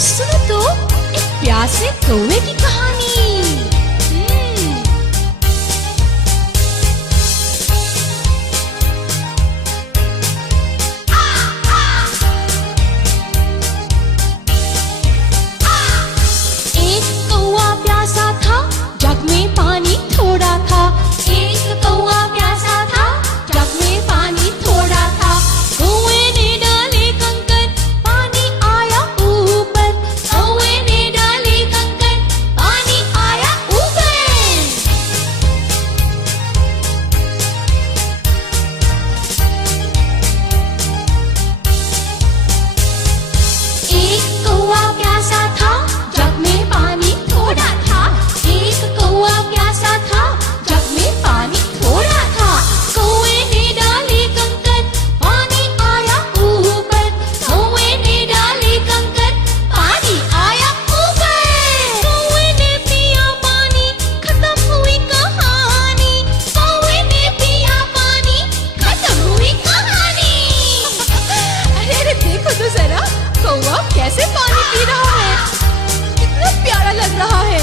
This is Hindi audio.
सुनो तो एक प्यासे कौवे की कहानी। एक कौवा प्यासा था, जग में पानी थोड़ा था। एक कौवा प्यासा था, जग में पानी थोड़ा था। कौवे ने डाले कंकड़, पानी आया ऊपर। कौवे ने डाले कंकड़, पानी आया ऊपर। एक कौवा प्यासा था, जग में पानी थोड़ा था। एक कौवा प्यासा था, जग में पानी थोड़ा था। कौवे ने डाले कंकड़, पानी आया ऊपर। कौवे ने डाले कंकड़, पानी आया ऊपर। कौवे ने पिया पानी, खत्म हुई कहानी। कौवे ने पिया पानी, खत्म हुई कहानी। अरे अरे देखो तो जरा, कौवा कैसे पानी पी रहा है, कितना प्यारा लग रहा है।